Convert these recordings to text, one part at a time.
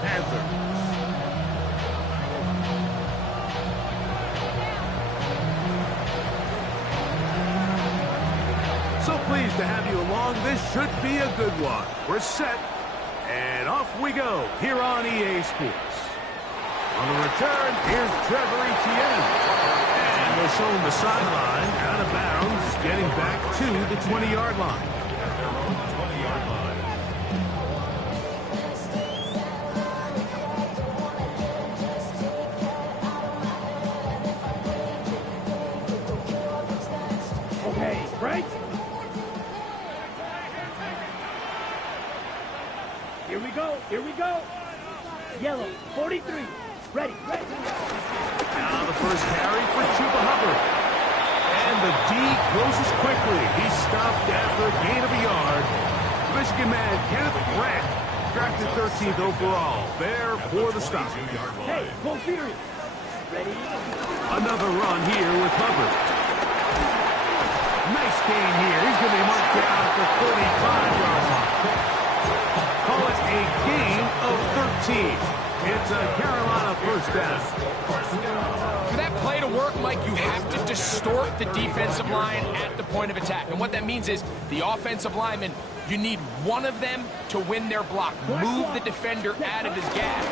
Panthers. So pleased to have you along. This should be a good one. We're set, and off we go here on EA Sports. On the return, here's Trevor Etienne. And they'll show him the sideline, out of bounds, getting back to the 20-yard line. Okay, right? Here we go, here we go. Yellow, 43. Ready, ready. Now the first carry for Chuba Hubbard. And the D closes quickly. He's stopped after a gain of a yard. Michigan man Kenneth Grant, drafted 13th overall. There for the stop. Hey, go serious. Ready? Another run here with Hubbard. Nice gain here. He's going to be marked down at the 45-yard line. Call it a gain of 13. It's a Carolina first down. For that play to work, Mike, you have to distort the defensive line at the point of attack. And what that means is the offensive lineman, you need one of them to win their block. Move the defender out of his gap.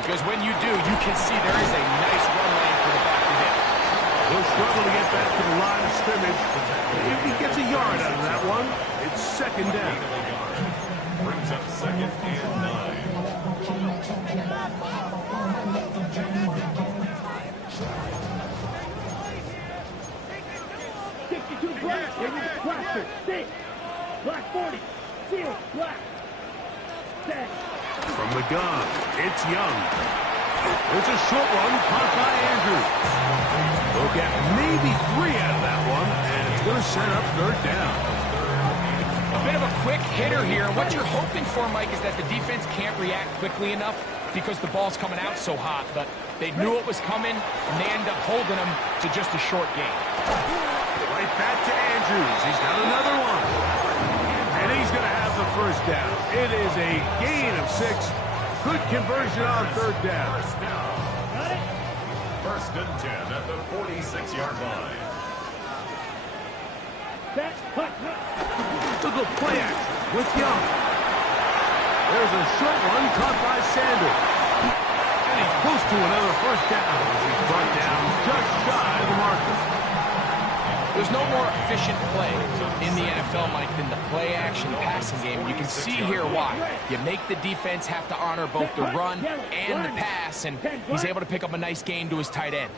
Because when you do, you can see there is a nice run lane for the back of him. He'll struggle to get back to the line of scrimmage. If he gets a yard out of that one, it's second down. Brings up second and 9. Black 6, black 40, seal, black 10. From the gun, it's Young. There's a short one caught by Andrews. They'll get maybe 3 out of that one, and it's going to set up third down. A bit of a quick hitter here. What you're hoping for, Mike, is that the defense can't react quickly enough because the ball's coming out so hot. But they knew it was coming, and they end up holding them to just a short gain. Right back to Andrews. He's got another one. And he's going to have the first down. It is a gain of 6. Good conversion on third down. First and 10 at the 46-yard line. Took a play action with Young. There's a short one caught by Sanders. And he's close to another first down. He's brought down just shy of the marker. There's no more efficient play in the NFL, Mike, than the play-action passing game. And you can see here why. You make the defense have to honor both the run and the pass, and he's able to pick up a nice gain to his tight end.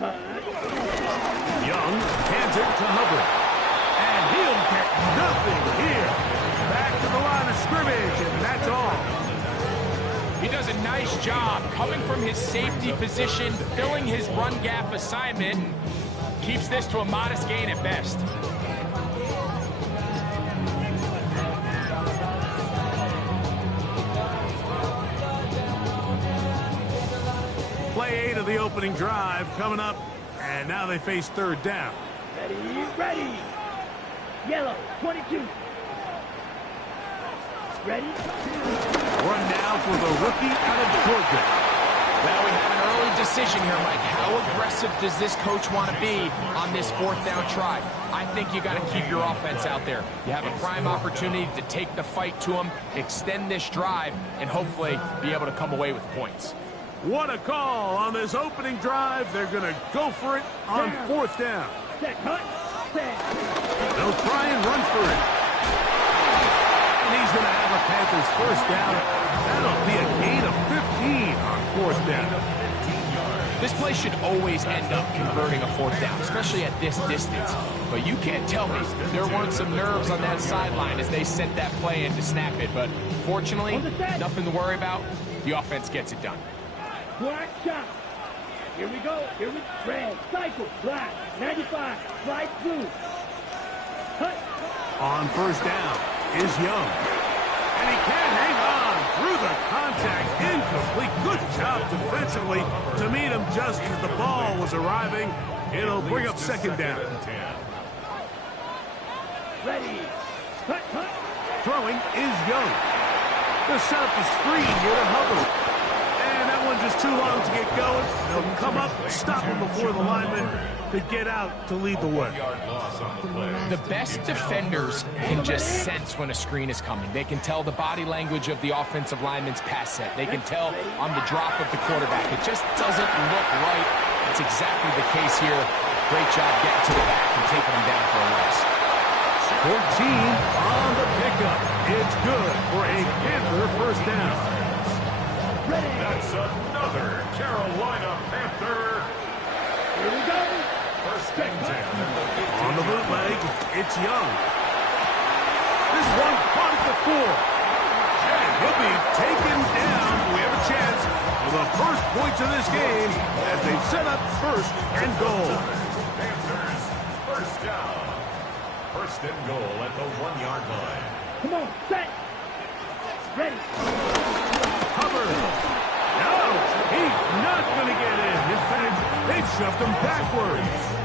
Young hands it to Hubbard. And he'll get nothing here. Back to the line of scrimmage, and that's all. He does a nice job coming from his safety position, filling his run gap assignment, and keeps this to a modest gain at best. Play 8 of the opening drive coming up, and now they face third down. Ready, ready. Yellow, 22. Ready? Run now for the rookie out of Georgia. Well, we have an early decision here, Mike. How aggressive does this coach want to be on this fourth down try? I think you got to keep your offense out there. You have a prime opportunity to take the fight to them, extend this drive, and hopefully be able to come away with points. What a call on this opening drive. They're going to go for it on fourth down. They'll try and run for it. And he's going to have a Panthers first down. That'll be a gain of 15 on fourth down. This play should always end up converting a fourth down, especially at this distance. But you can't tell me there weren't some nerves on that sideline as they sent that play in to snap it. But fortunately, nothing to worry about. The offense gets it done. Black shot. Here we go. Here we red. Cycle. Black. 95. Light blue. Cut. On first down is Young. And he can't hang on through the contact. Incomplete. Good job defensively to meet him just as the ball was arriving. It'll bring up second down. Ready. Cut, cut. Throwing is Young. They'll set up the screen here to Hubbard. And that one just too long to get going. They'll come up, stop him before the lineman could get out to lead the way. The best defenders can just sense when a screen is coming. They can tell the body language of the offensive lineman's pass set. They can tell on the drop of the quarterback. It just doesn't look right. That's exactly the case here. Great job getting to the back and taking them down for a loss. 14 on the pickup. It's good for a Panther first down. That's another Carolina Panther. Here we go. First and 10. On the bootleg, it's Young. This one caught at the 4. And he'll be taken down. We have a chance for the first points of this game as they set up first and goal. Panthers first down. First and goal at the 1-yard line. Come on, set. Ready. Hubbard. No, he's not going to get in. In fact, they've shoved him backwards.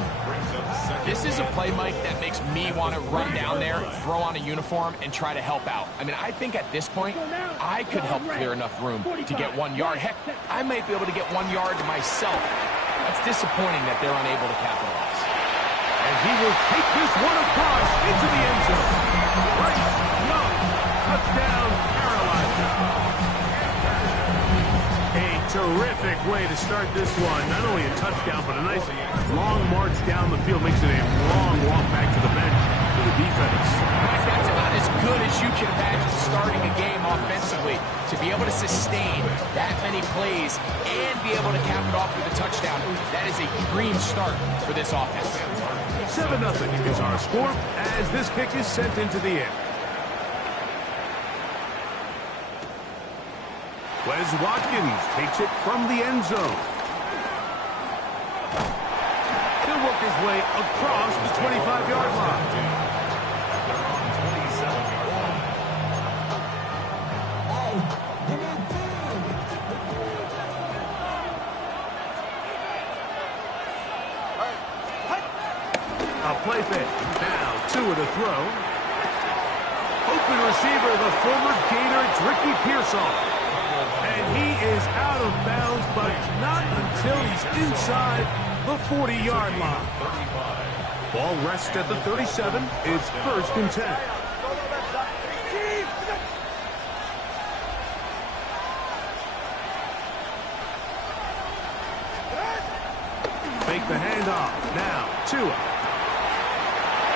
This is a play, Mike, that makes me want to run down there, throw on a uniform, and try to help out. I mean, I think at this point, I could help clear enough room to get 1 yard. Heck, I might be able to get 1 yard myself. That's disappointing that they're unable to capitalize. And he will take this one across into the end zone. Bryce Young, touchdown, Carolina. A terrific way to start this one. Not only a touchdown, but a nice long march down the field. Makes it a long walk back to the bench for the defense. That's about as good as you can imagine starting a game offensively. To be able to sustain that many plays and be able to cap it off with a touchdown, that is a dream start for this offense. 7-0 is our score as this kick is sent into the air. Wes Watkins takes it from the end zone. He'll work his way across the 25-yard line. They're on 27-yard line. A play fake. Now, 2 with a throw. Open receiver, the former Gator, it's Ricky Pearsall. And he is out of bounds, but not until he's inside the 40-yard line. Ball rests at the 37. It's first and 10. Make the handoff. Now, Tua.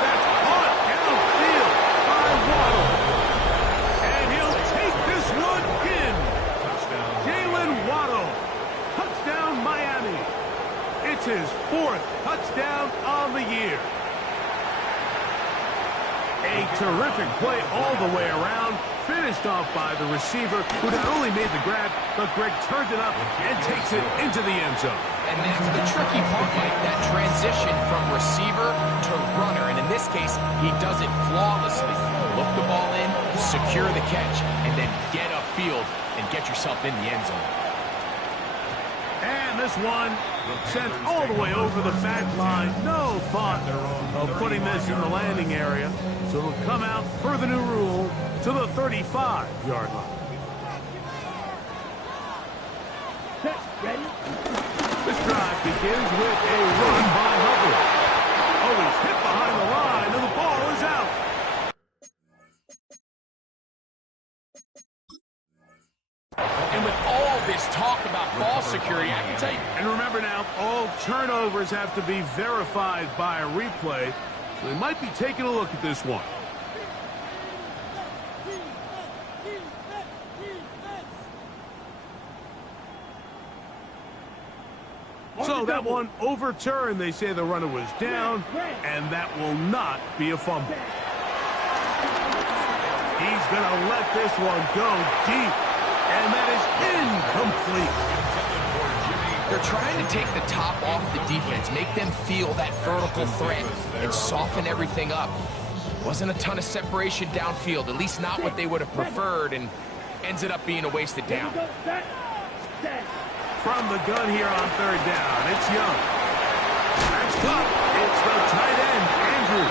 That's caught downfield by Waddle. And he'll take this one in. Waddle, touchdown Miami. It's his 4th touchdown on the year. A terrific play all the way around, finished off by the receiver, who not only made the grab, but Greg turned it up and takes it into the end zone. And that's the tricky part, Mike, that transition from receiver to runner. And in this case, he does it flawlessly. Look the ball in, secure the catch, and then get upfield and get yourself in the end zone. And this one sent all the way over the back line. No thought of putting this in the landing area. So it'll come out per the new rule to the 35-yard line. Ready? This drive begins with a run by Hubbard. Oh, he's hit behind the line, and the ball is out. And with all this talk about ball security, I can tell you. And remember now, all turnovers have to be verified by a replay. So they might be taking a look at this one. So that one overturned. They say the runner was down, and that will not be a fumble. He's going to let this one go deep, and that is incomplete. They're trying to take the top off the defense, make them feel that vertical threat, and soften everything up. Wasn't a ton of separation downfield, at least not what they would have preferred, and ends it up being a wasted down. From the gun here on 3rd down, it's Young. That's up. It's the tight end, Andrews.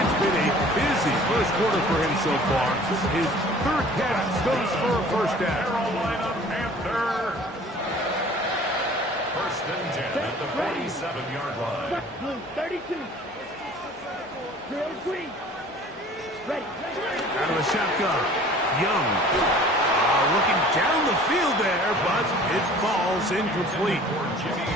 It's been a busy first quarter for him so far. His third pass goes for a first down. Carolina Panther. First and 10 at the 47-yard line. Blue 32. Drill green. Ready. Out of the shotgun. Young. Looking down the field there, but it falls incomplete.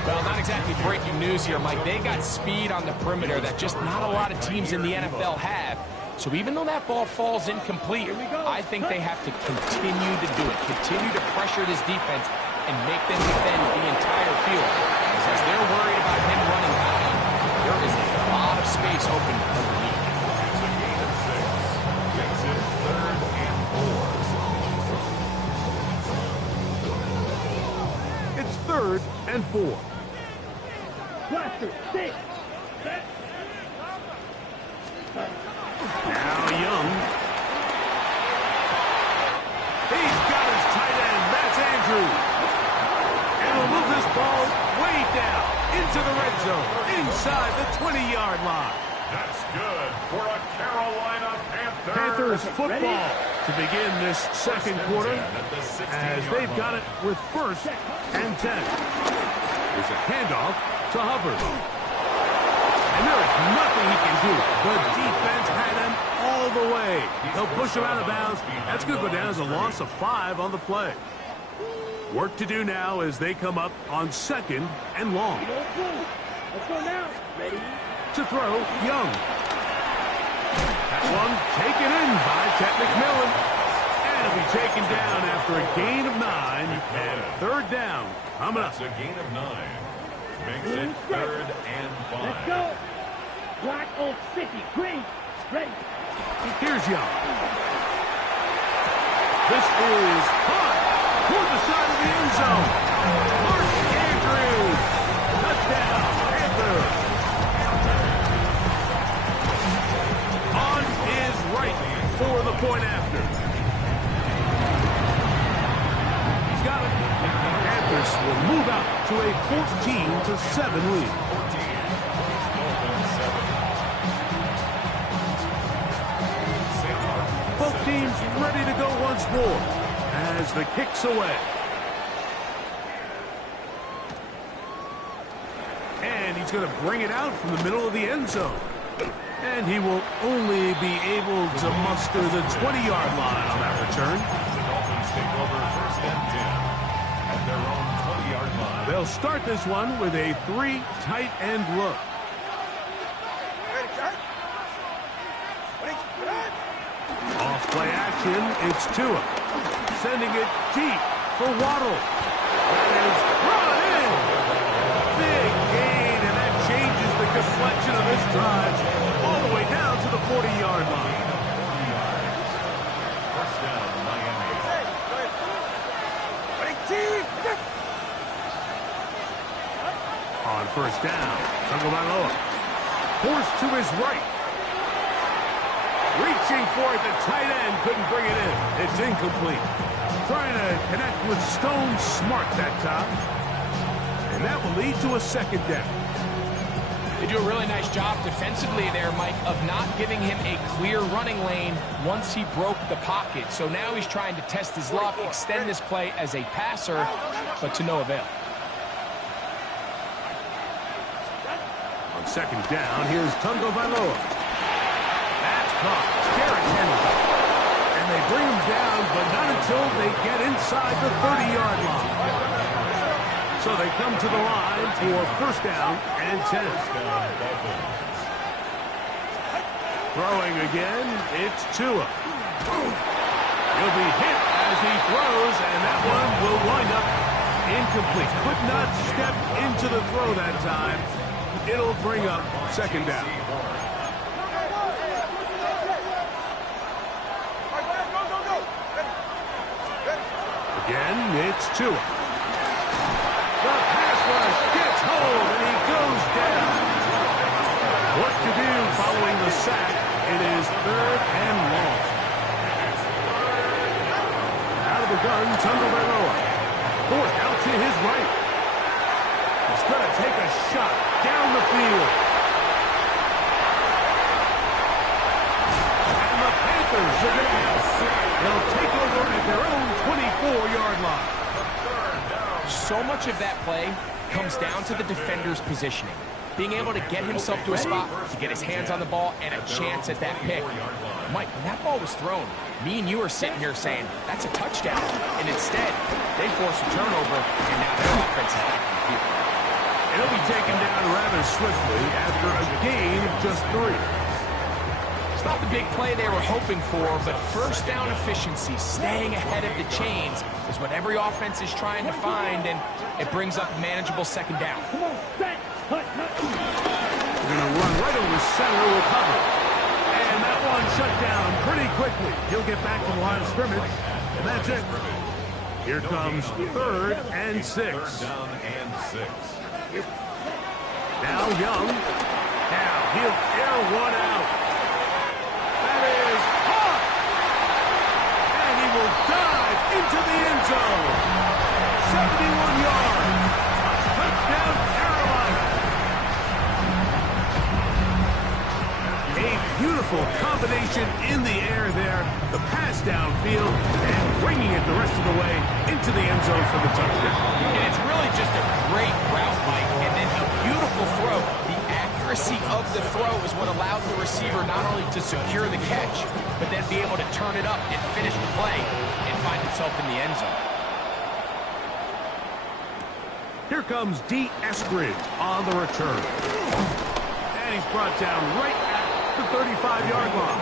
Well, not exactly breaking news here, Mike. They got speed on the perimeter that just not a lot of teams in the NFL have. So even though that ball falls incomplete, I think they have to continue to do it. Continue to pressure this defense and make them defend the entire field. Because as they're worried about him running back, there is a lot of space open underneath. It's a gain of 6. Makes it 3rd and 4. It's 3rd and 4. Blaster 6. Now Young. He's got his tight end. That's Andrews. And he'll move this ball way down into the red zone, inside the 20-yard line. That's good for a Carolina Panther. Panthers football to begin this second quarter as they've got it with 1st and 10. There's a handoff to Hubbard. And there is nothing he can do. The defense had him all the way. They'll push him out of bounds. That's going to go down as a loss of 5 on the play. Work to do now as they come up on 2nd and long. Let's go now. Ready. To throw, Young. That one taken in by Ted McMillan. And it'll be taken down after a gain of 9 and 3rd down. Coming up. That's a gain of 9. Makes it 3rd and 5. Let's go. Black on 50. Green. Ready. Here's Young. This is hot toward the side of the end zone. Mark Andrews. Touchdown, Panthers. On his right for the point after. He's got it. Panthers will move out to a 14-7 lead. Both teams ready to go once more as the kick's away. And he's going to bring it out from the middle of the end zone. And he will only be able to muster the 20-yard line on that return. The Dolphins take over 1st and 10 at their own 20-yard line. They'll start this one with a 3 tight end look. Off play action, it's Tua. Sending it deep for Waddle. That is brought in. Big gain, and that changes the complexion of this drive all the way down to the 40-yard line. First down, Miami. On 1st down, Tagovailoa. Forced to his right. Reaching for it, the tight end couldn't bring it in. It's incomplete. Trying to connect with Stone Smart that time. And that will lead to a 2nd down. They do a really nice job defensively there, Mike, of not giving him a clear running lane once he broke the pocket. So now he's trying to test his luck, extend this play as a passer, but to no avail. On 2nd down, here's Tagovailoa. That's caught. Derrick Henry. And they bring him down, but not until they get inside the 30-yard line. So they come to the line for 1st down and 10. Throwing again, it's Tua. He'll be hit as he throws, and that one will wind up incomplete. Could not step into the throw that time. It'll bring up 2nd down. Again, it's Tua. The pass rush gets hold, and he goes down. What to do following the sack? It is 3rd and long. Out of the gun, Tagovailoa. Forced out to his right. He's going to take a shot down the field. Panthers are going to have six. They'll take over at their own 24-yard line. So much of that play comes down to the defender's positioning. Being able to get himself to a spot, to get his hands on the ball, and a chance at that pick. Mike, when that ball was thrown, me and you are sitting here saying, that's a touchdown. And instead, they force a turnover, and now their offense is back on the field. It'll be taken down rather swiftly after a gain of just 3. It's not the big play they were hoping for, but first down efficiency, staying ahead of the chains, is what every offense is trying to find, and it brings up a manageable second down. Come on, set. Hut. They're going to run right over center with Hubbard. And that one shut down pretty quickly. He'll get back to the line of scrimmage, and that's it. Here comes 3rd and 6. Third down and 6. Now Young. Now he'll air one out. That is caught. And he will dive into the end zone. 71 yards. Touchdown, Carolina. A beautiful combination in the air there. The pass downfield and bringing it the rest of the way into the end zone for the touchdown. And it's really just a great route, Mike, and then a beautiful throw. The accuracy of the throw is what allowed the receiver not only to secure the catch, but then be able to turn it up and finish the play and find himself in the end zone. Here comes D. Eskridge on the return. And he's brought down right at the 35-yard line.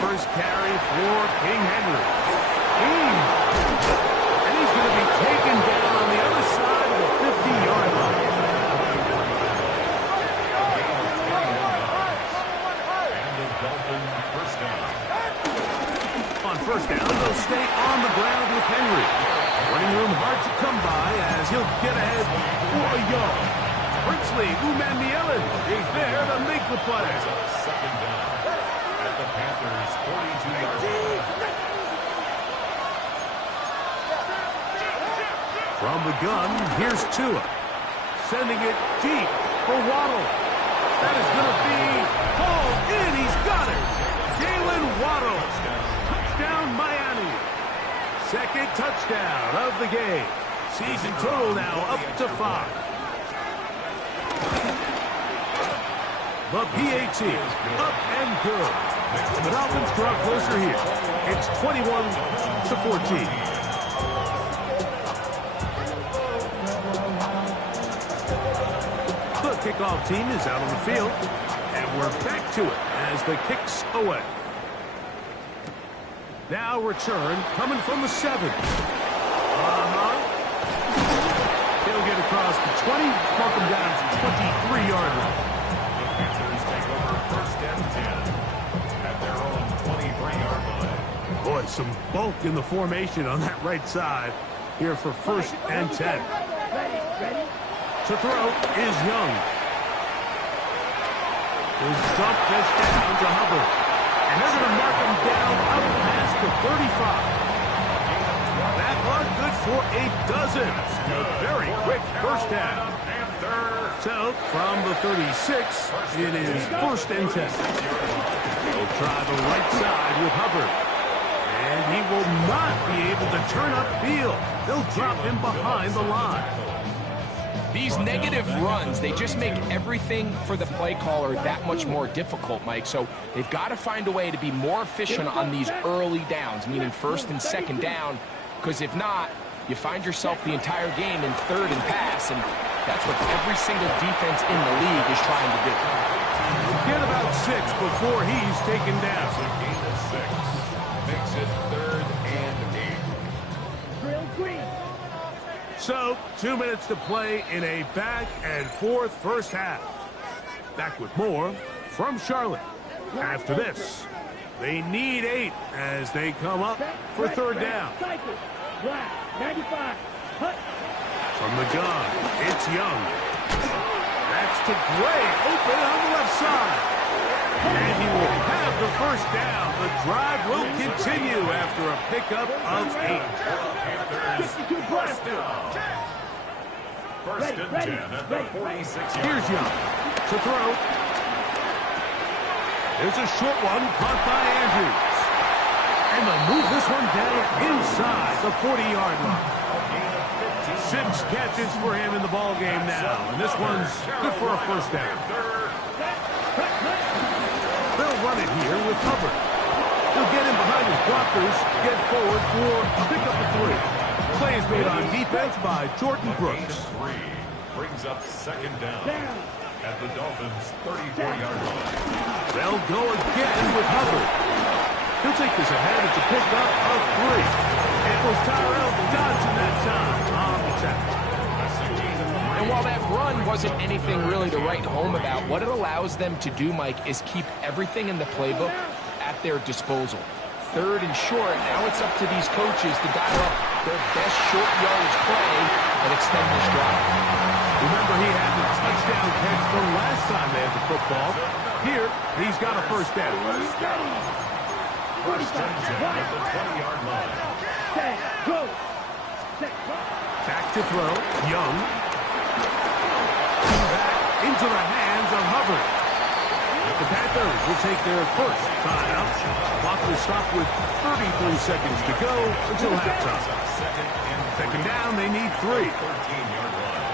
First carry for King Henry. And he's going to be taken down on the other side of the 50-yard line. And the Dolphins first down. On first down, they'll stay on the ground with Henry. Running room hard to come by as he'll get ahead for a yard. Princely Umanmielen is there to make the play. Second down. At the Panthers 42-yard line. From the gun, here's Tua. Sending it deep for Waddle. That is going to be hauled in. He's got it. Jalen Waddle. Touchdown, Miami. Second touchdown of the game. Season total now up to 5. The PAT up and good. The Dolphins draw closer here. It's 21-14. The kickoff team is out on the field, and we're back to it as the kick's away. Now return coming from the 7. He'll get across the 20, mark him down to 23-yard line. Panthers take over first and 10 at their own 23-yard line. Boy, some bulk in the formation on that right side here for first and 10. Ready. To throw is Young. He'll dump this down to Hubbard. And they're going to mark him down up past the 35. That one good for a dozen. A very quick first down. So, from the 36, it is first and 10. He'll try the right side with Hubbard. And he will not be able to turn upfield. They'll drop him behind the line. These negative runs, they just make everything for the play caller that much more difficult, Mike. So they've got to find a way to be more efficient on these early downs, meaning first and second down, because if not, you find yourself the entire game in third and pass, and that's what every single defense in the league is trying to do. Get about 6 before he's taken down. So gain of 6 makes it third and 8. Drill green. So, 2 minutes to play in a back and forth first half. Back with more from Charlotte. After this, they need 8 as they come up for third down. Cycle. Black. 95. Hut. From the gun, it's Young. That's to Gray, open on the left side. And he will have the first down. The drive will continue after a pickup of 8. 52 plus. First and 10 at the 46-yard. Here's Young to throw. There's a short one caught by Andrews. And they'll move this one down inside the 40-yard line. 6 catches for him in the ball game now. And this one's good for a first down. They'll run it here with Hubbard. He'll get in behind his blockers, get forward for a pickup of 3. Play is made on defense by Jordan Brooks. 3 brings up second down at the Dolphins' 34-yard line. They'll go again with Hubbard. He'll take this ahead. It's a pickup of 3. It was Tyrell Dodson that time on the tackle. And while that run wasn't anything really to write home about, what it allows them to do, Mike, is keep everything in the playbook at their disposal. 3rd and short, now it's up to these coaches to dial up their best short yardage play and extend this drive. Remember, he had the touchdown catch the last time they had the football. Here, he's got a first down. First and 10 at the 20-yard line. Back to throw. Young. Back into the hands of Hubbard. The Panthers will take their first timeout. Clock will stop with 33 seconds to go until halftime. Second down, they need 3. 13-yard line.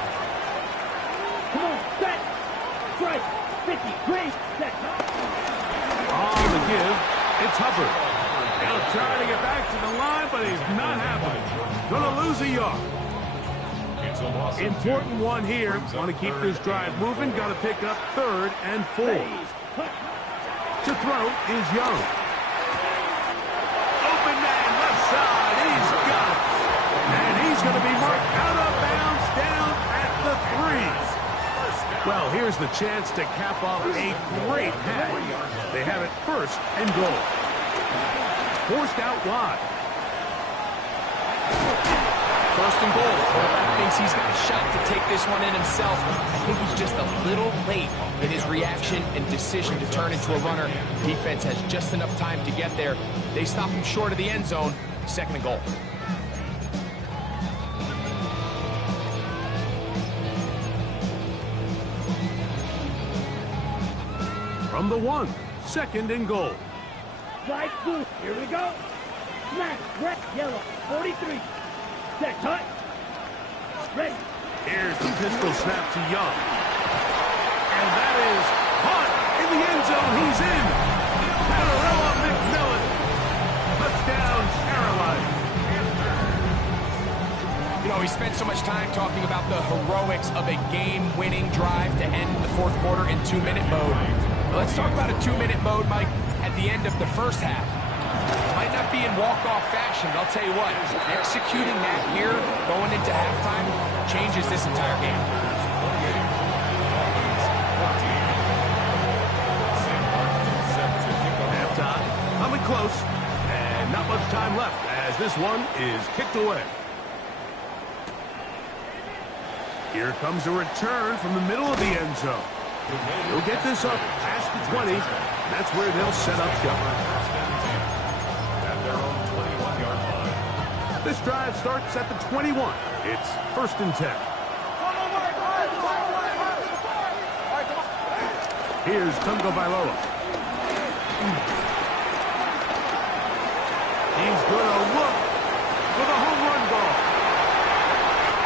Come on, set. Strike. 50. Great. Set. On the give, it's Hubbard. He'll try to get back to the line, but he's not happening. Gonna lose a yard. It's a loss of 2. Important one here. Want to keep this drive moving. Got to pick up 3rd and 4. To throw is Young. Open man, left side. He's got it. And he's going to be marked out of bounds down at the 3. Well, here's the chance to cap off a great half. They have it 1st and goal. Forced out wide. 1st and goal. Quarterback thinks he's got a shot to take this one in himself. I think he's just a little late in his reaction and decision to turn into a runner. Defense has just enough time to get there. They stop him short of the end zone. 2nd and goal. From the 1, 2nd and goal. Slide blue. Here we go. Smash. Red. Yellow. 43. Set. Cut. Ready. Here's the pistol snap to Young. And that is caught in the end zone. He's in. Panarella McMillan. Touchdown, Carolina. You know, we spent so much time talking about the heroics of a game-winning drive to end the 4th quarter in 2-minute mode. Let's talk about a 2-minute mode, Mike, at the end of the first half. Might not be in walk-off fashion, but I'll tell you what, executing that here, going into halftime, changes this entire game. Halftime, coming close, and not much time left as this one is kicked away. Here comes a return from the middle of the end zone. He'll get this up past the 20. That's where they'll set up shop. At their own 21-yard line. This drive starts at the 21. It's 1st and 10. Here's Tungo Bailoa. He's going to look for the home run ball.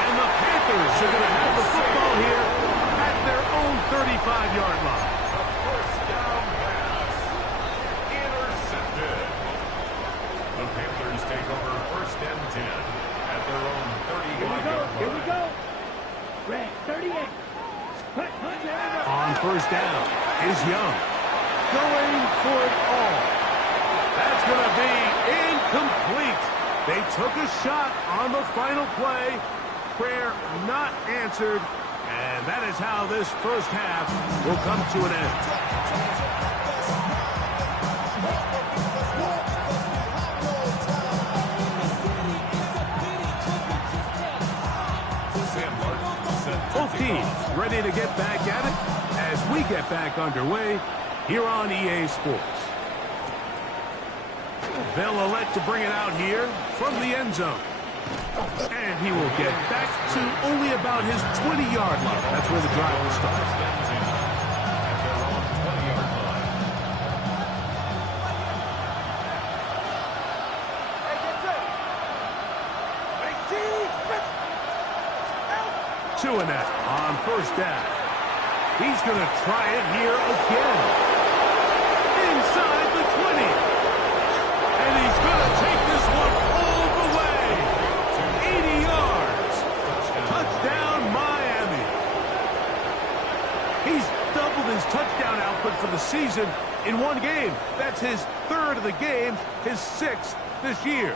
And the Panthers are going to have the football here at their own 35-yard line. First down pass. Intercepted. The Panthers take over 1st and 10 at their own 35-yard line. Here we go. Red. 38. On 1st down is Young. Going for it all. That's going to be incomplete. They took a shot on the final play. Prayer not answered. And that is how this first half will come to an end. Both teams ready to get back at it as we get back underway here on EA Sports. They'll elect to bring it out here from the end zone. And he will get back to only about his 20-yard line. That's where the drive will start. Two and out on first down. He's going to try it here again. Inside the 20. And he's going to take this one all the way. 80 yards. Touchdown, Miami. He's doubled his touchdown output for the season in one game. That's his third of the game, his sixth this year.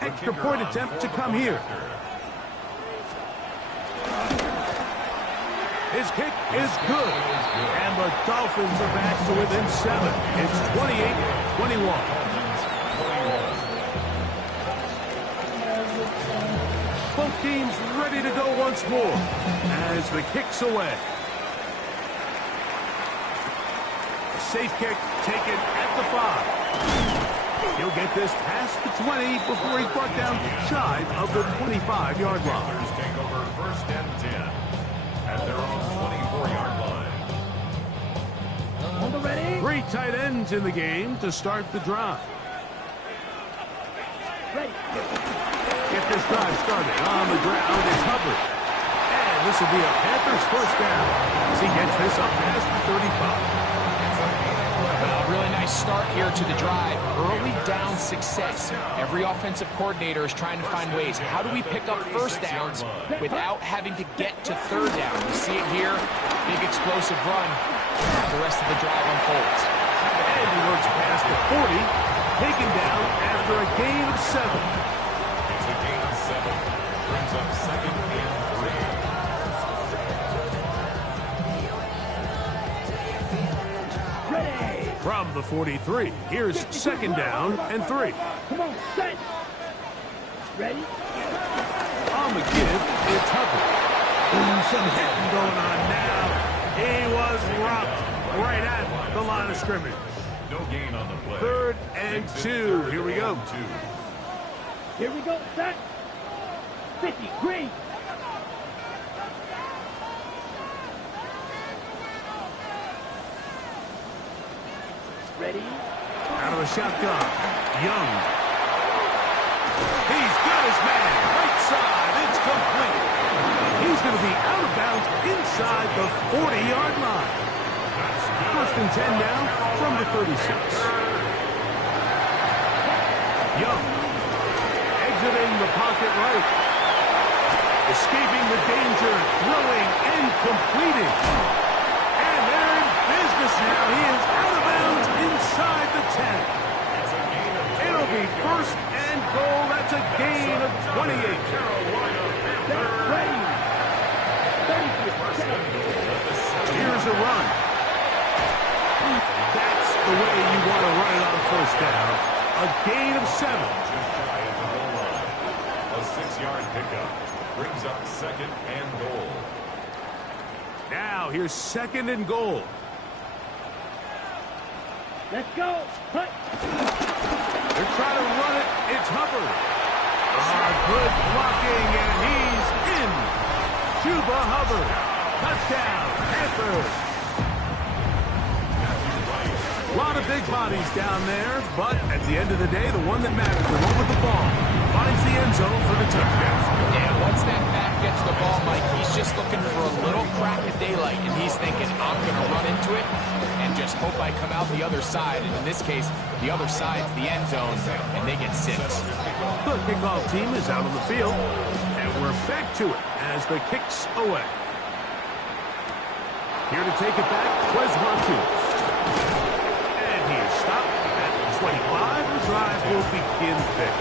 Extra point attempt to come here. His kick is good. And the Dolphins are back to within 7. It's 28-21. Both teams ready to go once more as the kick's away. A safe kick taken at the 5. He'll get this past the 20 before he's brought down shy of the 25-yard line. Panthers take over first and 10 at their own 24-yard line. On the ready. 3 tight ends in the game to start the drive. Ready. Get this drive started on the ground is Hubbard. And this will be a Panthers first down as he gets this up past the 35. Really nice start here to the drive. Early down success. Every offensive coordinator is trying to find ways. How do we pick up first downs without having to get to third down? We see it here. Big explosive run. How the rest of the drive unfolds. And he works past the 40. Taken down after a gain of 7. It's a gain of 7. Brings up second and 3. From the 43, here's second down and 3. Come on, set. Ready? On the give, it's Hubbard. Ooh, some hitting going on now. He was rocked right at the line of scrimmage. No gain on the play. Third and 2. Here we go. Here we go, set. 50, green. Ready? Out of the shotgun. Young. He's got his man. Right side. It's complete. He's going to be out of bounds inside the 40-yard line. First and 10 now from the 36. Young. Exiting the pocket right. Escaping the danger. Throwing and completing. And they're in business now. He is out of bounds inside the 10. It'll be first and goal. That's a gain of 28. Here's a run. That's the way you want to run it on first down. A gain of 7. A 6-yard pickup brings up second and goal. Now here's second and goal. Let's go. Hut. They're trying to run it. It's Hubbard. Good blocking, and he's in. Chuba Hubbard. Touchdown, Panthers. A lot of big bodies down there, but at the end of the day, the one that matters, the one with the ball, finds the end zone for the touchdown. Yeah, once that back gets the ball, Mike, he's just looking for a little crack of daylight, and he's thinking, I'm going to run into it and just hope I come out the other side. And in this case, the other side's the end zone, and they get 6. The kickoff team is out on the field, and we're back to it as the kick's away. Here to take it back, Wes Martinez. And he is stopped at the 25. The drive will begin there.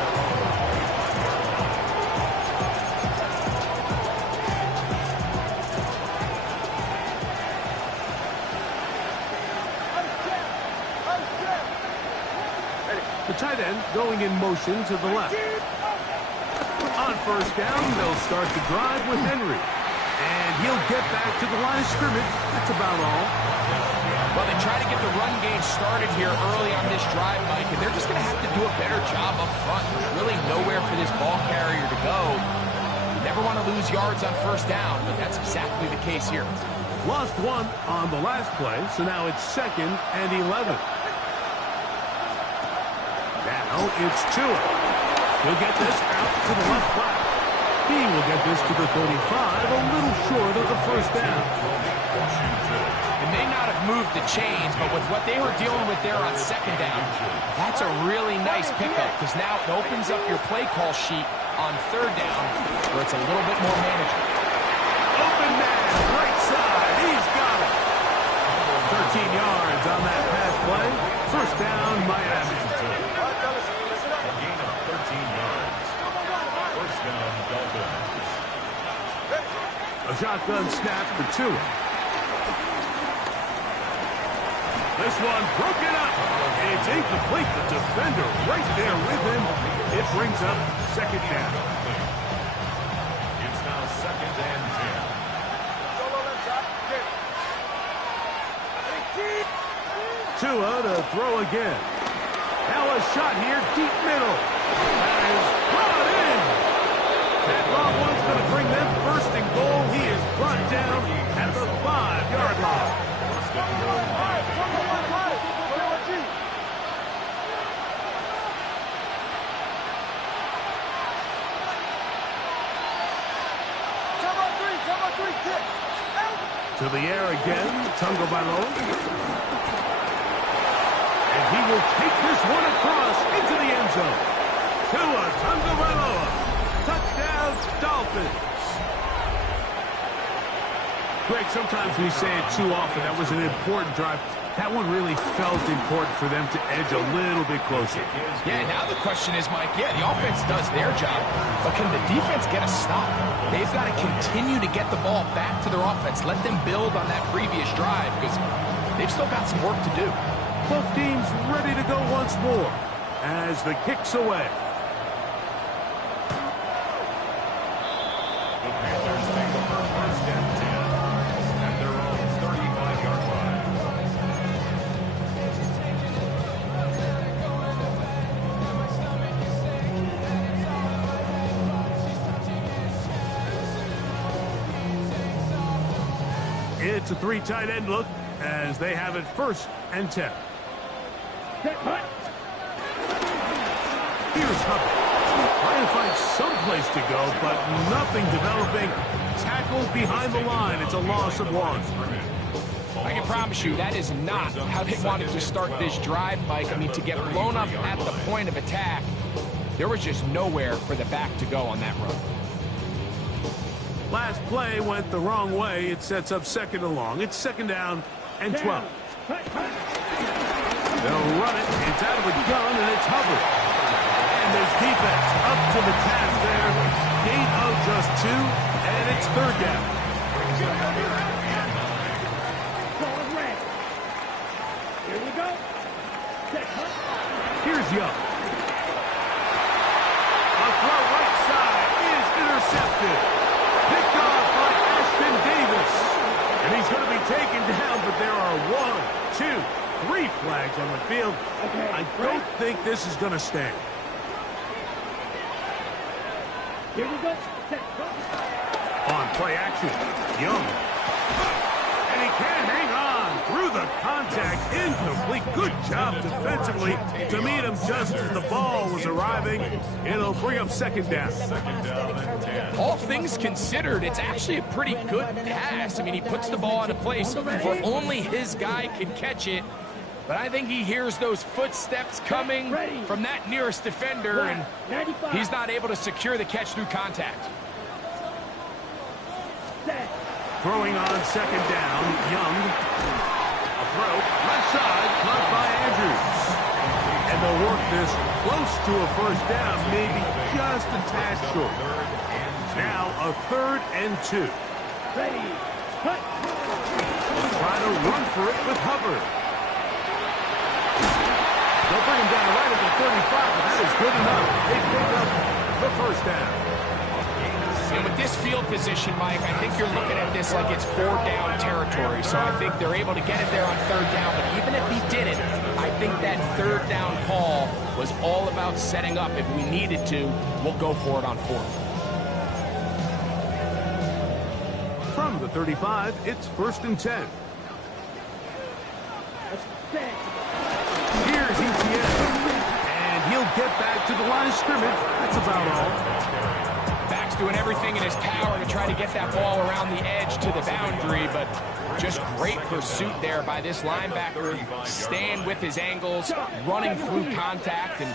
The tight end going in motion to the left. On first down, they'll start the drive with Henry. And he'll get back to the line of scrimmage. That's about all. Well, they try to get the run game started here early on this drive, Mike, and they're just going to have to do a better job up front. There's really nowhere for this ball carrier to go. You never want to lose yards on first down, but that's exactly the case here. Lost one on the last play, so now it's 2nd and 11. Now it's Tua. He'll get this out to the left flat. He will get this to the 35, a little short of the first down. It may not have moved the chains, but with what they were dealing with there on second down, that's a really nice pickup because now it opens up your play call sheet on third down where it's a little bit more manageable. Open man, right side, he's got it. 13 yards on that pass play. First down, Miami. A gain of 13 yards. First down, Dolphins. A shotgun snap for Tua. This one broken up. It's incomplete. The defender right there with him. It brings up second down. It's now 2nd and 10. Tua to throw again. Now a shot here, deep middle. That is brought in. That long one's going to bring them first and goal. He is brought down at the 5-yard line. To the air again, Tagovailoa. And he will take this one across into the end zone. Tua Tagovailoa. Touchdown, Dolphins. Greg, sometimes we say it too often. That was an important drive. That one really felt important for them to edge a little bit closer. Yeah, now the question is, Mike, the offense does their job, but can the defense get a stop? They've got to continue to get the ball back to their offense. Let them build on that previous drive because they've still got some work to do. Both teams ready to go once more as the kick's away. The Panthers take over first and 10 at their own 35-yard line. It's a 3 tight end look as they have it 1st and 10. Here's Hubbard. Trying to find some place to go, but nothing developing. Tackled behind the line. It's a loss of 1. I can promise you that is not how they wanted to start this drive, Mike. I mean, to get blown up at the point of attack, there was just nowhere for the back to go on that run. Last play went the wrong way. It sets up 2nd and long. It's 2nd down and 12. They'll run it. It's out of the gun, and it's Hubbard. And there's defense up to the task there. Gain of just 2, and it's 3rd down. Here we go. Here's Young. A throw right side is intercepted. Picked off by Ashton Davis. And he's going to be taken down, but there are 1, 2, 3 flags on the field. I don't think this is going to stand. Here we go. On play action, Young. And he can't hang on through the contact. Incomplete. Good job defensively to meet him just as the ball was arriving. It'll bring up 2nd down. 2nd down and 10. All things considered, it's actually a pretty good pass. I mean, he puts the ball in a place where only his guy can catch it. But I think he hears those footsteps coming from that nearest defender, and he's not able to secure the catch through contact. Throwing on 2nd down, Young. A throw, left side, caught by Andrews. And they'll work this close to a 1st down, maybe just a tad short. Now a 3rd and 2. Ready. Cut. Try to run for it with Hubbard. They'll bring him down right at the 35, but that is good enough. They pick up the first down. And with this field position, Mike, I think you're looking at this like it's 4-down territory. So I think they're able to get it there on 3rd down. But even if he didn't, I think that 3rd down call was all about setting up. If we needed to, we'll go for it on 4th. From the 35, it's 1st and 10. Here's ETN. And he'll get back to the line of scrimmage. That's about all. Back's doing everything in his power to try to get that ball around the edge to the boundary, but just great pursuit there by this linebacker, staying with his angles, running through contact, and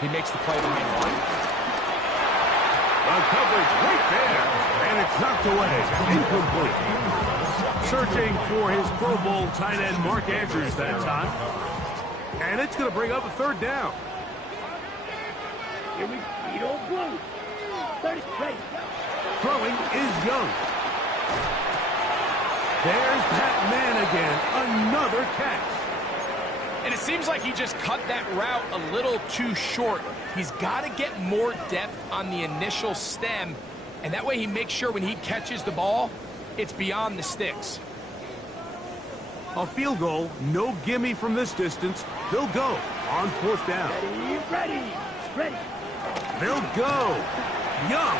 he makes the play behind the line. The coverage right there, and it's knocked away, incomplete. Searching for his Pro Bowl tight end Mark Andrews that time, and it's going to bring up a 3rd down. Here we go, blue. 30, right. Throwing is Young. There's that man again, another catch. And it seems like he just cut that route a little too short. He's got to get more depth on the initial stem, and that way he makes sure when he catches the ball, it's beyond the sticks. A field goal, no gimme from this distance. They'll go on 4th down. Ready. They'll go. Young.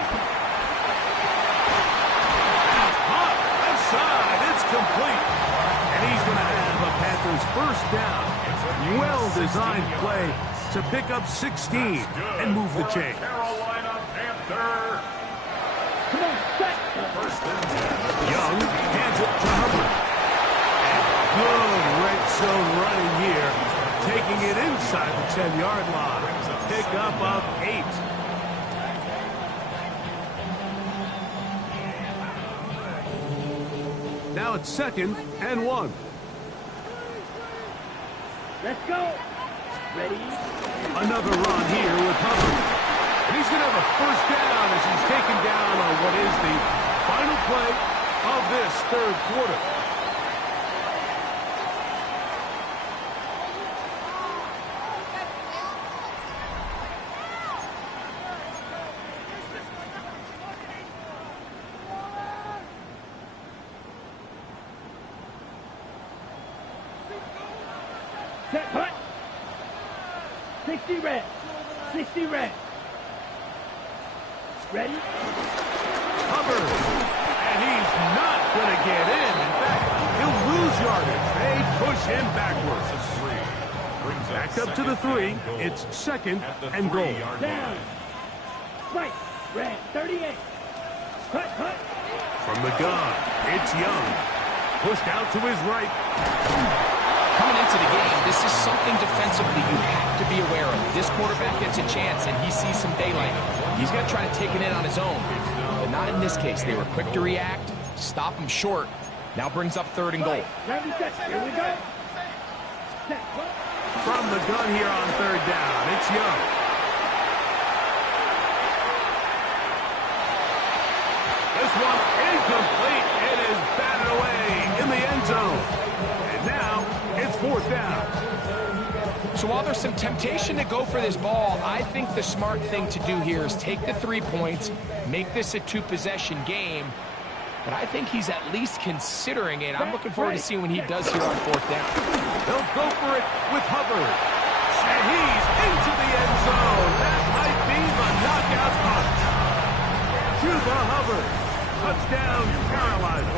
Hot left side. It's complete. And he's going to have a Panthers 1st down. Well-designed play to pick up 16 and move the chains. Carolina Panther. Come on, set. 1st and 10. Young hands it to Hubbard. And good red zone running here. Taking it inside the 10-yard line. Pick up of 8. Now it's 2nd and 1. Let's go. Ready. Another run here with Hubbard. And he's going to have a 1st down as he's taken down on what is the final play of this 3rd quarter. Set, hut. 60 red. 60 red. Ready? Hubbard. And he's not going to get in. In fact, he'll lose yardage. They push him backwards. Back up to the 3. It's 2nd and goal. Down. Right. Red. 38. Hut. From the gun, it's Young. Pushed out to his right. Coming into the game, this is something defensively you have to be aware of. This quarterback gets a chance and he sees some daylight. He's going to try to take it in on his own. But not in this case. They were quick to react, stop him short. Now brings up 3rd and goal. 90 seconds. Here we go. Set. From the gun here on 3rd down, it's Young. This one incomplete. It is batted away in the end zone. And now it's 4th down. So while there's some temptation to go for this ball, I think the smart thing to do here is take the 3 points, make this a 2-possession game. But I think he's at least considering it. I'm looking forward to seeing what he does here on 4th down. They'll go for it with Hubbard. And he's into the end zone. That might be the knockout punch. To the Hubbard. Touchdown, Carolina.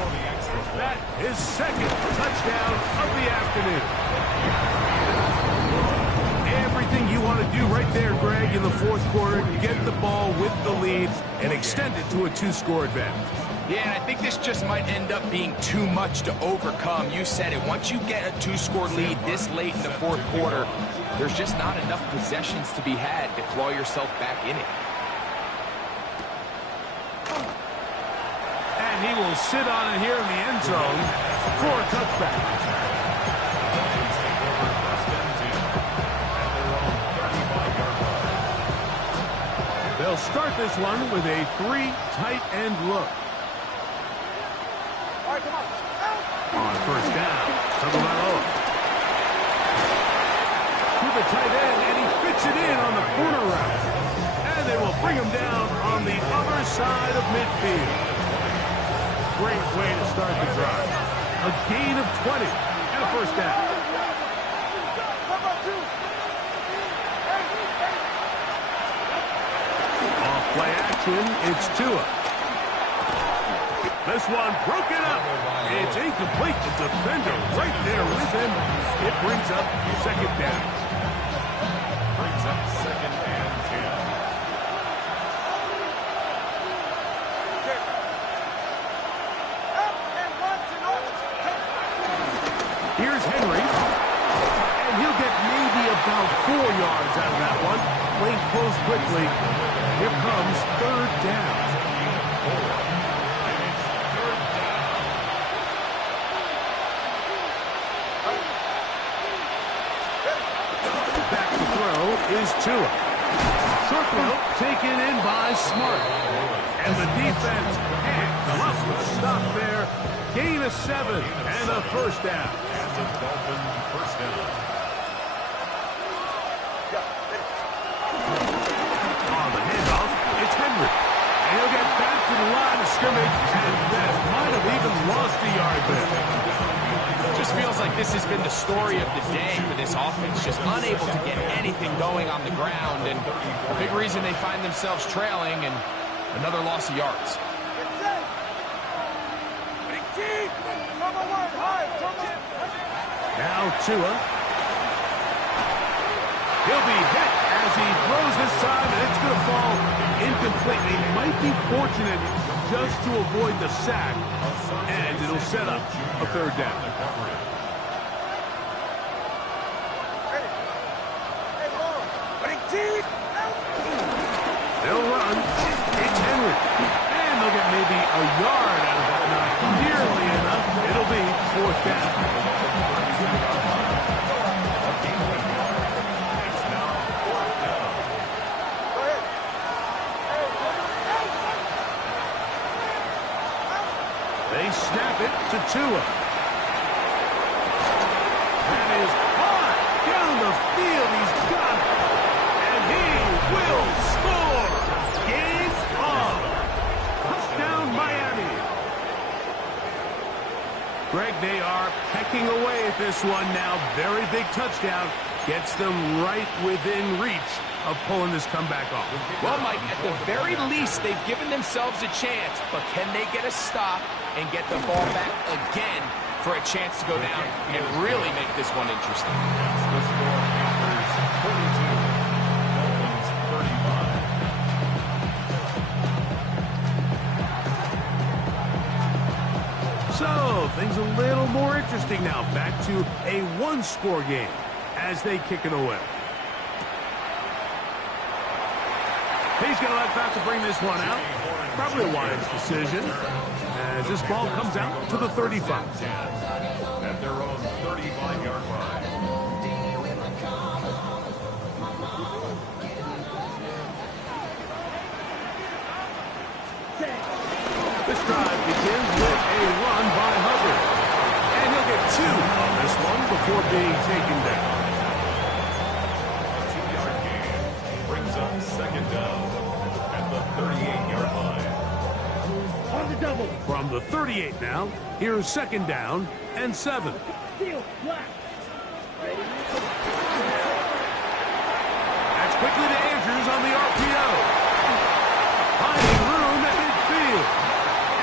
That is 2nd touchdown of the afternoon. Everything you want to do right there, Greg, in the 4th quarter, get the ball with the lead and extend it to a 2-score advantage. Yeah, and I think this just might end up being too much to overcome. You said it. Once you get a 2-score lead this late in the 4th quarter, there's just not enough possessions to be had to claw yourself back in it. And he will sit on it here in the end zone for a touchback. They'll start this one with a 3 tight end look. On 1st down, Tagovailoa. To the tight end, and he fits Gets it in on the corner route. And they will bring him down on the other side of midfield. Great way to start the drive. A gain of 20 and a first down. Off play action, it's Tua. This one broken up. It's incomplete. The defender right there with him. It brings up second down. Brings up second and 10. Here's Henry. And he'll get maybe about 4 yards out of that one. Playing close quickly. Here comes third down. Back to throw is Tua. Short route taken in by Smart. And the defense can't come up with a stop there. Gain of 7 and a first down. And the Dolphins first down. On the handoff, it's Henry. And he'll get back to the line of scrimmage, and that might have even lost a yard there. Just feels like this has been the story of the day for this offense, just unable to get anything going on the ground, and a big reason they find themselves trailing and another loss of yards. Now Tua. He'll be hit as he throws this time, and it's going to fall incomplete. He might be fortunate just to avoid the sack, and it'll set up a third down. They'll run. It's Henry. And they'll get maybe a yard out of that. Not nearly enough. It'll be fourth down. They snap it to Tua. That is high down the field. He's got it. And he will score. Game on. Touchdown, Miami. Greg, they are pecking away at this one now. Very big touchdown. Gets them right within reach of pulling this comeback off. Well, Mike, at the very least, they've given themselves a chance, but can they get a stop and get the ball back again for a chance to go down and really make this one interesting? That's the score. Panthers 42, Dolphins 35. So, things a little more interesting now. Back to a one-score game as they kick it away. He's going to let back to bring this one out. Probably a wise decision as this ball comes out to the 35. At their own 35-yard line. This drive begins with a run by Hubbard. And he'll get 2 on this one before being taken down. A 2-yard gain brings up second down at the 38-yard line. On the double. From the 38 now, here's second down and 7. Steal, black. That's quickly to Andrews on the RPO. Finding room at midfield.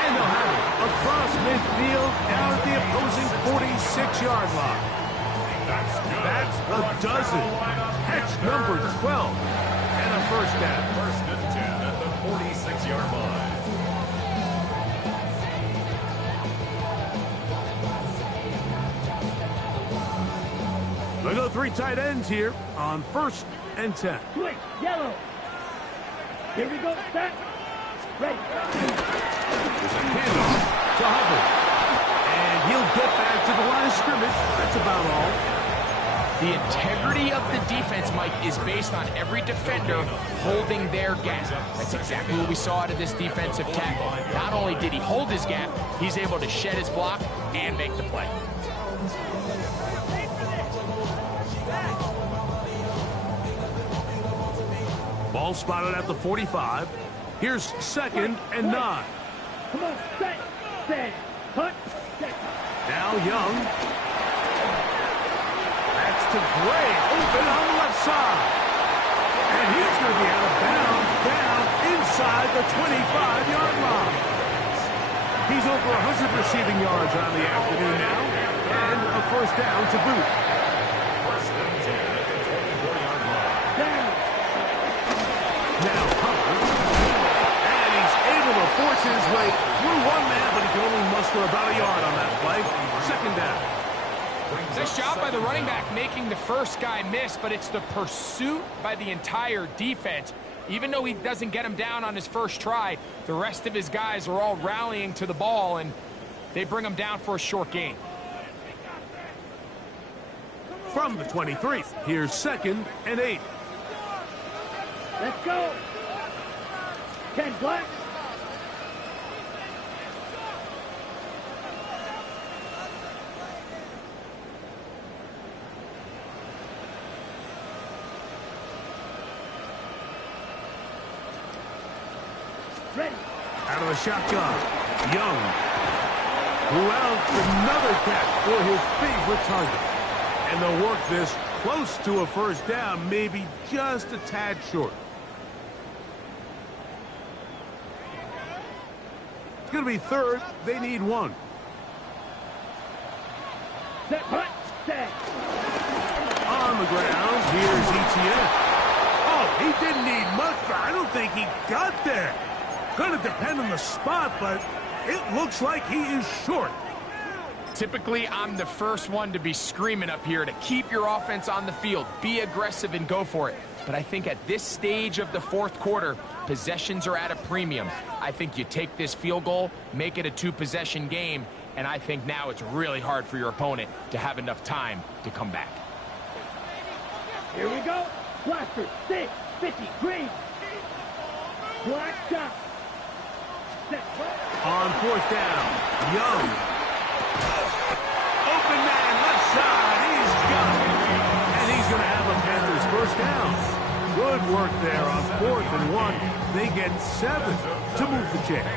And they'll have it across midfield down at the opposing 46-yard line. That's a dozen. Catch number 12. And a first down. First and 10 at the 46-yard line. They go 3 tight ends here on first and 10. Quick, yellow. Here we go, set. Ready. There's a handoff to Hubbard. And he'll get back to the line of scrimmage. That's about all. The integrity of the defense, Mike, is based on every defender holding their gap. That's exactly what we saw out of this defensive tackle. Not only did he hold his gap, he's able to shed his block and make the play. Ball spotted at the 45. Here's 2nd and 9. Come on, set, hut, set. Now Young. That's to Gray, open on the left side. And he's going to be out of bounds, down inside the 25-yard line. He's over 100 receiving yards on the afternoon now, and a first down to boot. First and 10 at the 24-yard line. Down. Now Hubbard. And he's able to force his way through one man, but he can only muster about a yard on that play. 2nd down. Nice job by the running back making the first guy miss, but it's the pursuit by the entire defense. Even though he doesn't get him down on his first try, the rest of his guys are all rallying to the ball, and they bring him down for a short gain. From the 23, here's 2nd and 8. Let's go. 10 black. Ready. Out of the shotgun, Young. Who else? Another catch for his favorite target. And they'll work this close to a first down, maybe just a tad short. It's going to be 3rd. They need 1. Set, hut, set. On the ground, here's Etienne. Oh, he didn't need much, but I don't think he got there. Going to depend on the spot, but it looks like he is short. Typically, I'm the first one to be screaming up here to keep your offense on the field, be aggressive and go for it. But I think at this stage of the 4th quarter, possessions are at a premium. I think you take this field goal, make it a 2-possession game, and I think now it's really hard for your opponent to have enough time to come back. Here we go. Blaster, 6, 50, green. Black shot. Set, On 4th down, Young. Open man, left side. He's got it. And he's going to have a Panthers first down. Good work there on 4th and 1. They get 7 to move the chains.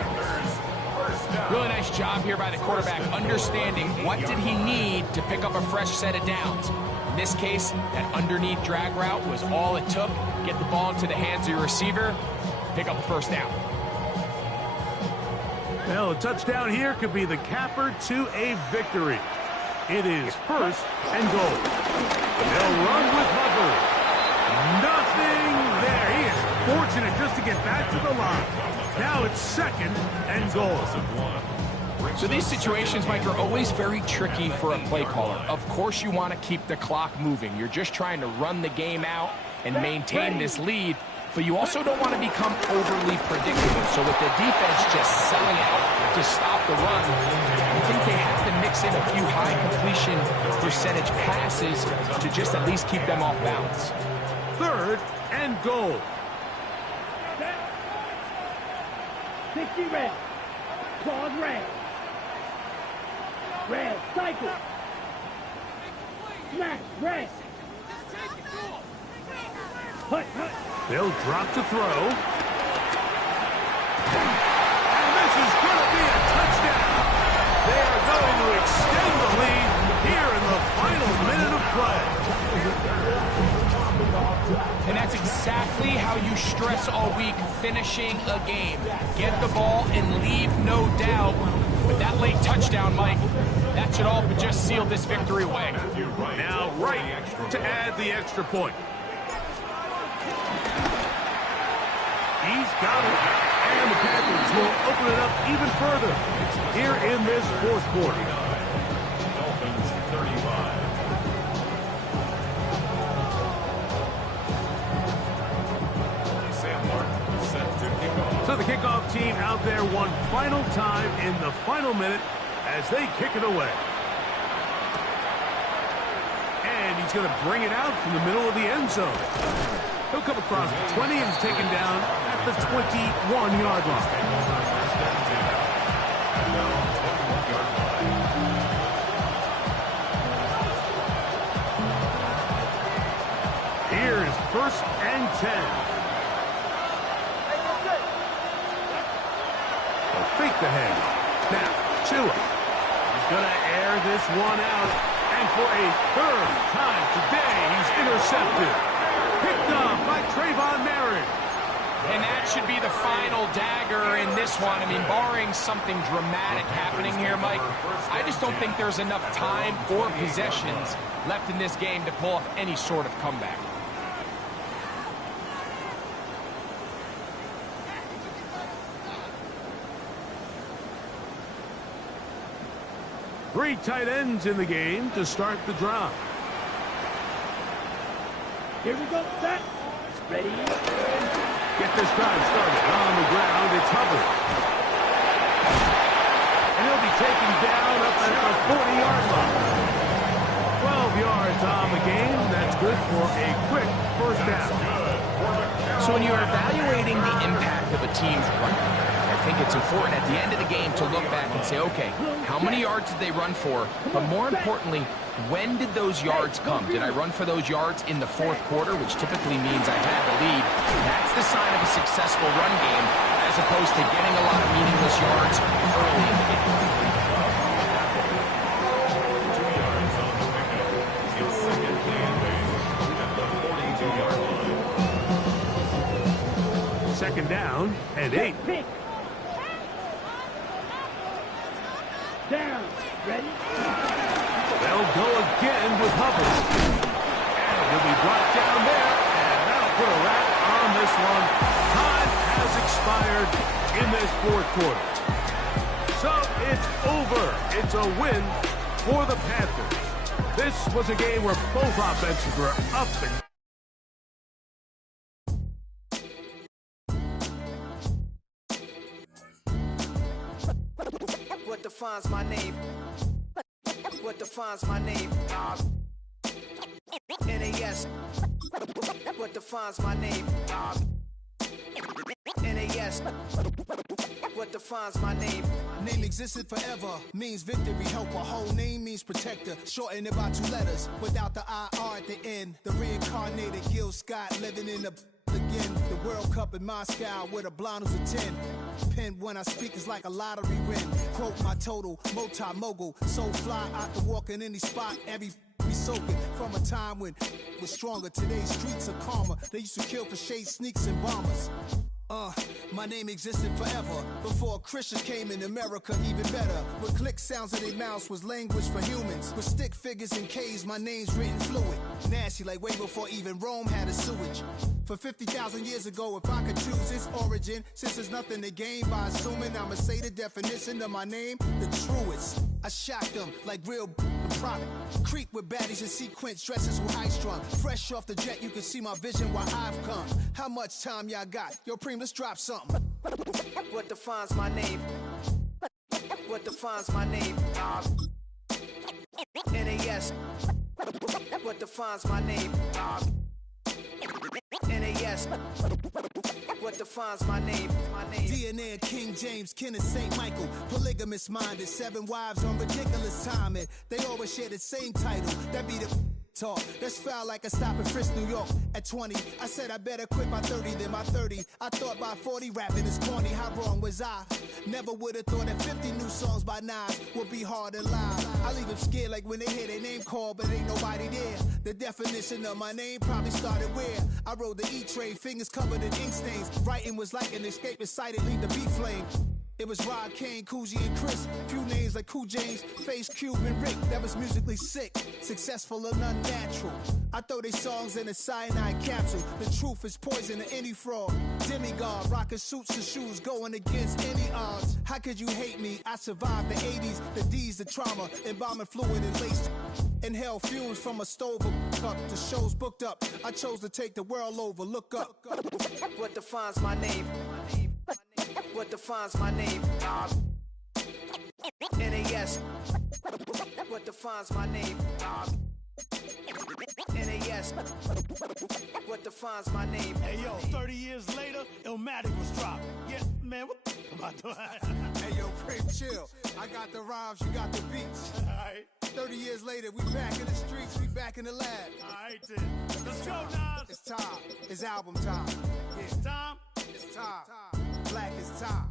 Really nice job here by the quarterback, understanding what did he need to pick up a fresh set of downs. In this case, that underneath drag route was all it took. Get the ball into the hands of your receiver, pick up a first down. Well, a touchdown here could be the capper to a victory. It is 1st and goal. They'll run with Hubbard. Nothing there. He is fortunate just to get back to the line. Now it's 2nd and goal. So these situations, Mike, are always very tricky for a play caller. Of course you want to keep the clock moving. You're just trying to run the game out and maintain this lead, but you also don't want to become overly predictable. So with the defense just selling out to stop the run, I think they have to mix in a few high completion percentage passes to just at least keep them off balance. 3rd and goal. 60 red. Claws red. Red, cycle. Smash, red. Hut, hut. They'll drop to throw. And this is going to be a touchdown. They are going to extend the lead here in the final minute of play. And that's exactly how you stress all week, finishing a game. Get the ball and leave no doubt. But that late touchdown, Mike, that should all but just seal this victory away. Now Wright to add the extra point. He's got it. And the Panthers will open it up even further here in this 4th quarter. Dolphins 35. Sam Martin set to kick off. So the kickoff team out there one final time in the final minute as they kick it away. And he's going to bring it out from the middle of the end zone. He'll come across the 20 and is taken down at the 21-yard line. Here's 1st and 10. the handoff. Now, Tua. He's going to air this one out. And for a third time today, he's intercepted. Picked up by Trayvon Merritt. And that should be the final dagger in this one. I mean, barring something dramatic happening here, Mike, I just don't think there's enough time or possessions left in this game to pull off any sort of comeback. Three tight ends in the game to start the drive. Here we go, set, ready. Get this drive started on the ground. It's Hubbard. And he'll be taken down up at the 40-yard line. 12 yards on the game. That's good for a quick first down. So when you're evaluating the impact of a team's run, I think it's important at the end of the game to look back and say, okay, how many yards did they run for? But more importantly, when did those yards come? Did I run for those yards in the fourth quarter, which typically means I had the lead? That's the sign of a successful run game, as opposed to getting a lot of meaningless yards early in the game. Second down and 8. Pick. Down, ready. They'll go again with Hubbard. And he'll be brought down there, and that'll put a wrap on this one. Time has expired in this fourth quarter. So it's over. It's a win for the Panthers. This was a game where both offenses were up and what defines my name? What defines my name? NAS. What defines my name? NAS. What defines my name? Name existed forever, means victory, helper. Whole name means protector, shorten it by 2 letters, without the IR at the end. The reincarnated Gil Scott living in the again. The World Cup in Moscow with a blind who's a 10. Pen when I speak is like a lottery win. Quote my total, multi-mogul, so fly I can walk in any spot, every be soaking from a time when was stronger. Today's streets are calmer. They used to kill for shade sneaks and bombers. My name existed forever before Christians came in America, even better. With click sounds in their mouths was language for humans. With stick figures and K's, my name's written fluid. Nasty like way before even Rome had a sewage. For 50,000 years ago, if I could choose its origin, since there's nothing to gain by assuming, I'ma say the definition of my name, the truest. I shock them like real product. Creep with baddies in sequence, dresses with high strung. Fresh off the jet, you can see my vision while I've come. How much time y'all got? Yo, Preem, let's drop something. What defines my name? What defines my name? NAS. What defines my name? NAS. What defines my name? DNA of King James, kin of St. Michael. Polygamous minded, 7 wives on ridiculous timing. They always share the same title. That be the talk. That's foul like a stop in Frisk, New York. At 20, I said I better quit by 30 than by 30. I thought by 40 rapping is corny. How wrong was I? Never would have thought that 50 new songs by Nas would be hard to lie. I leave them scared like when they hear their name called, but ain't nobody there. The definition of my name probably started where I rode the E-train, fingers covered in ink stains. Writing was like an escape inside it, leave the beat flame. It was Rod, Kane, Coogee, and Chris. Few names like Cool James, Face, Cube, and Rick. That was musically sick, successful and unnatural. I throw they songs in a cyanide capsule. The truth is poison to any fraud. Demigod, rocking suits and shoes, going against any odds. How could you hate me? I survived the 80s, the D's, the trauma, embalming fluid and laced. Inhale fumes from a stove up to shows booked up. I chose to take the world over. Look up. What defines my name? What defines my name? NAS. What defines my name? NAS. What defines my name? Hey yo, 30 years later, Illmatic was dropped. Yeah, man, what about that? Hey yo, Preem, chill. I got the rhymes, you got the beats. Alright. 30 years later, we back in the streets, we back in the lab. Alright then. Let's go, Nas. It's time. It's album time. Yeah. Time. It's time. Black is time.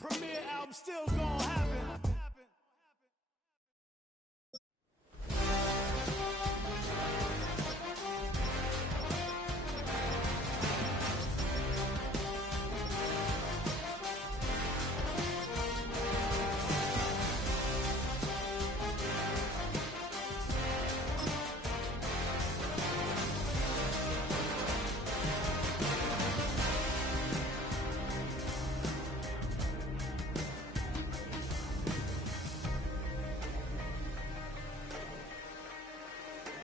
Premiere album still gonna happen.